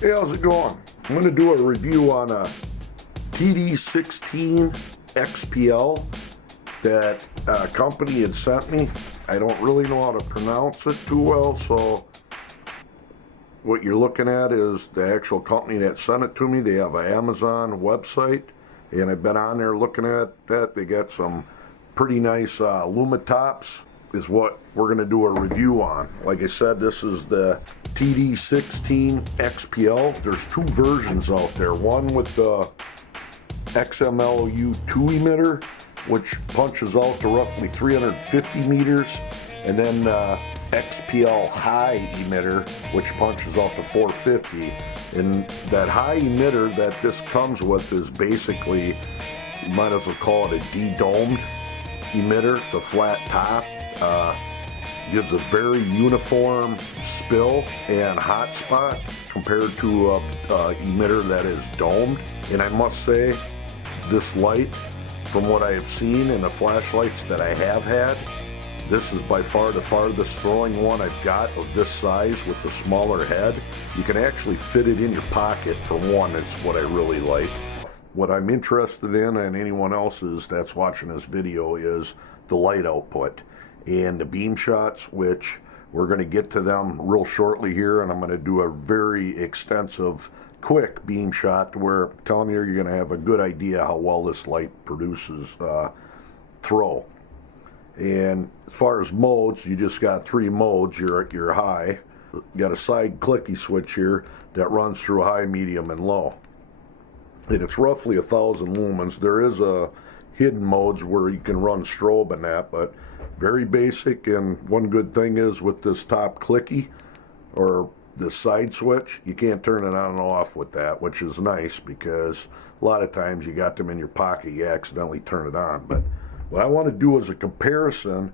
Hey, how's it going? I'm going to do a review on a TD16 XPl that a company had sent me. I don't really know how to pronounce it too well, so what you're looking at is the actual company that sent it to me. They have an Amazon website, and I've been on there looking at that. They got some pretty nice LuminTops is what we're going to do a review on. Like I said, this is the TD16 XPl. There's two versions out there. One with the XMLU2 emitter, which punches out to roughly 350 meters, and then XPL high emitter, which punches out to 450. And that high emitter that this comes with is basically, you might as well call it a de-domed emitter. It's a flat top. Gives a very uniform spill and hot spot compared to a emitter that is domed. And I must say, this light, from what I have seen in the flashlights that I have had, this is by far the farthest throwing one I've got of this size with the smaller head. You can actually fit it in your pocket for one. It's what I really like. What I'm interested in, and anyone else's that's watching this video, is the light output and the beam shots, which we're going to get to them real shortly here, and I'm going to do a very extensive quick beam shot where I'm telling you, you're going to have a good idea how well this light produces throw. And as far as modes, you just got three modes. You're high. You got a side clicky switch here that runs through high, medium, and low. And it's roughly 1,000 lumens. There is a hidden modes where you can run strobe and that, but very basic. And one good thing is with this top clicky or the side switch, you can't turn it on and off with that, which is nice because a lot of times you got them in your pocket, you accidentally turn it on. But what I want to do is a comparison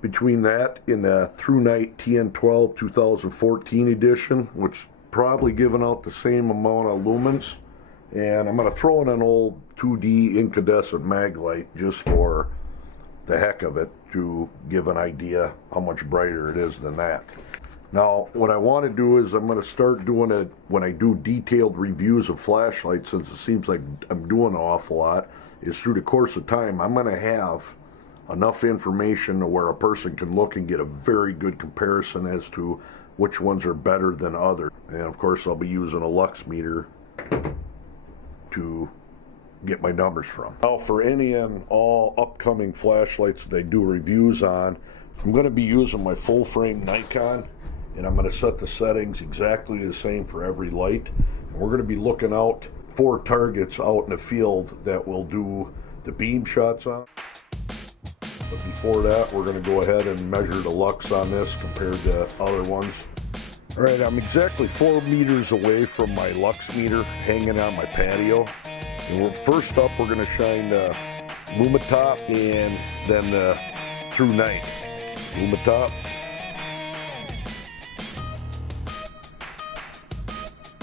between that and the Through Night TN12 2014 edition, which probably giving out the same amount of lumens. And I'm going to throw in an old 2D incandescent mag light just for the heck of it to give an idea how much brighter it is than that. Now, what I want to do is I'm going to start doing it when I do detailed reviews of flashlights, since it seems like I'm doing an awful lot, is through the course of time, I'm going to have enough information to where a person can look and get a very good comparison as to which ones are better than others. And of course, I'll be using a lux meter to get my numbers from. Now, for any and all upcoming flashlights that I do reviews on, I'm going to be using my full frame Nikon, and I'm going to set the settings exactly the same for every light. And we're going to be looking out for targets out in the field that we'll do the beam shots on. But before that, we're going to go ahead and measure the lux on this compared to other ones. All right, I'm exactly 4 meters away from my lux meter hanging on my patio. And first up, we're going to shine the LuminTop and then the Through Night. LuminTop.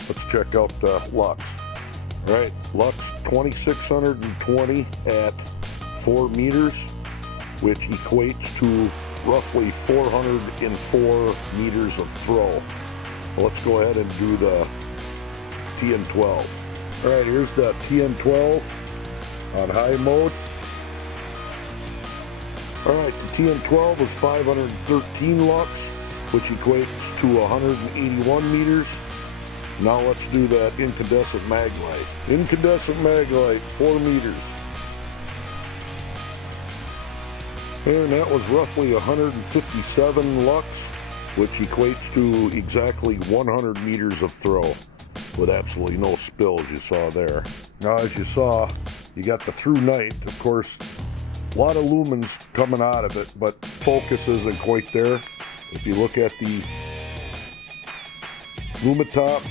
Let's check out the lux. All right, lux 2620 at 4 meters, which equates to roughly 404 meters of throw. Let's go ahead and do the TN12. All right, here's the TN12 on high mode. All right, the TN12 is 513 lux, which equates to 181 meters. Now let's do that incandescent mag light. Incandescent mag light, 4 meters. And that was roughly 157 lux, which equates to exactly 100 meters of throw with absolutely no spills you saw there. Now, as you saw, you got the Through Night. Of course, a lot of lumens coming out of it, but focus isn't quite there. If you look at the LuminTop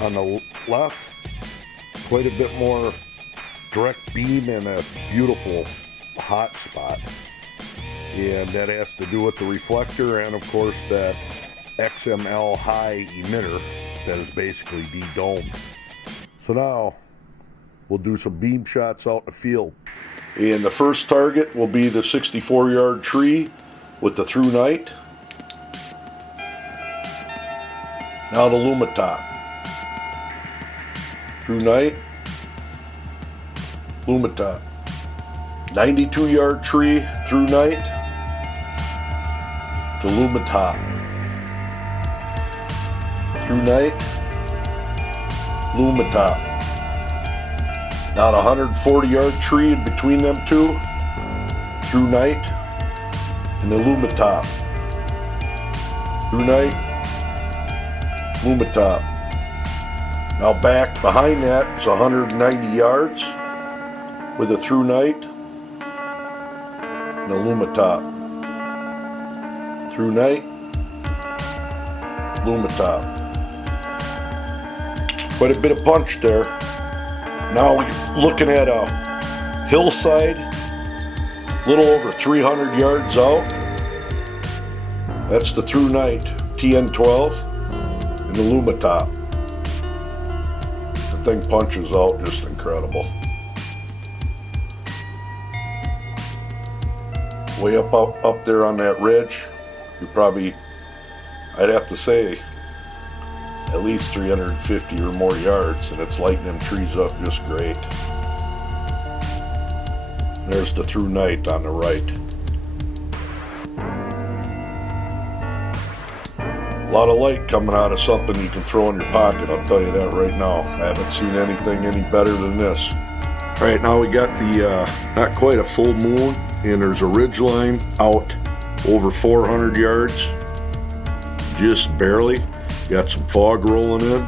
on the left, quite a bit more direct beam and a beautiful hot spot. And that has to do with the reflector and, of course, that XML high emitter that is basically de-domed. So now we'll do some beam shots out in the field. And the first target will be the 64-yard tree with the Through Night. Now the LuminTop. through night, LuminTop. 92-yard tree through night, the LuminTop. Through night, LuminTop. Not a 140-yard tree in between them two, through night, and the LuminTop. Through night, LuminTop. Now back behind that is 190 yards with a through night and a LuminTop. Through night, LuminTop. Quite a bit of punch there. Now we're looking at a hillside, a little over 300 yards out. That's the through night TN12 and the LuminTop. The thing punches out just incredible. Way up there on that ridge, you probably, I'd have to say, at least 350 or more yards, and it's lighting them trees up just great. And there's the through night on the right. A lot of light coming out of something you can throw in your pocket, I'll tell you that right now. I haven't seen anything any better than this. Right now we got the, not quite a full moon, and there's a ridge line out over 400 yards, just barely. Got some fog rolling in.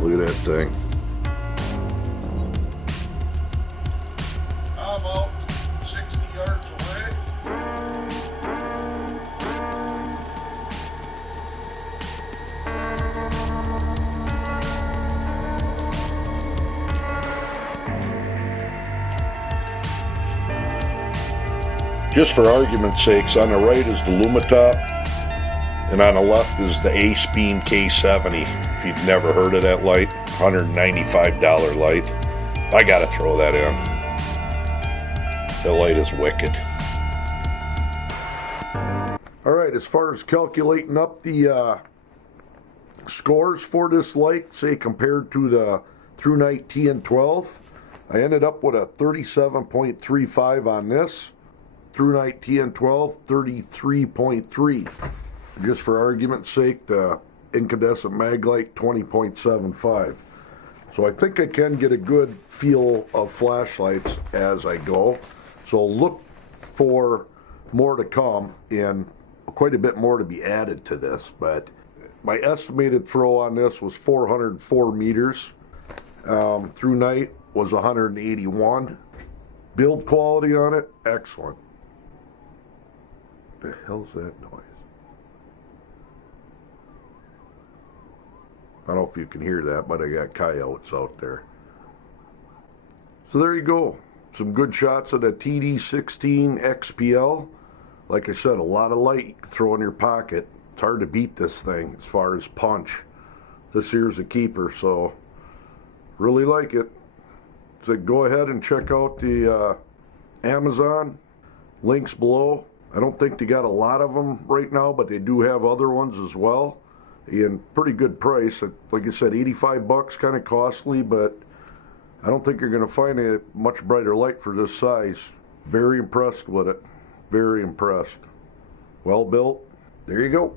Look at that thing. I'm about 60 yards away. Just for argument's sakes, on the right is the LuminTop, and on the left is the Ace Beam K70. If you've never heard of that light, $195 light. I gotta throw that in. That light is wicked. Alright, as far as calculating up the scores for this light, say compared to the through night TN12, I ended up with a 37.35 on this. Through night TN12, 33.3. Just for argument's sake, the incandescent mag light, 20.75. So I think I can get a good feel of flashlights as I go. So look for more to come, and quite a bit more to be added to this. But my estimated throw on this was 404 meters. Through night was 181. Build quality on it, excellent. What the hell's that noise? I don't know if you can hear that, but I got coyotes out there. So there you go. Some good shots of the TD16 XPl. Like I said, a lot of light you can throw in your pocket. It's hard to beat this thing as far as punch. This here's a keeper, so really like it. So go ahead and check out the Amazon. Links below. I don't think they got a lot of them right now, but they do have other ones as well. And pretty good price. Like I said, 85 bucks, kind of costly, but I don't think you're going to find a much brighter light for this size. Very impressed with it. Very impressed. Well built. There you go.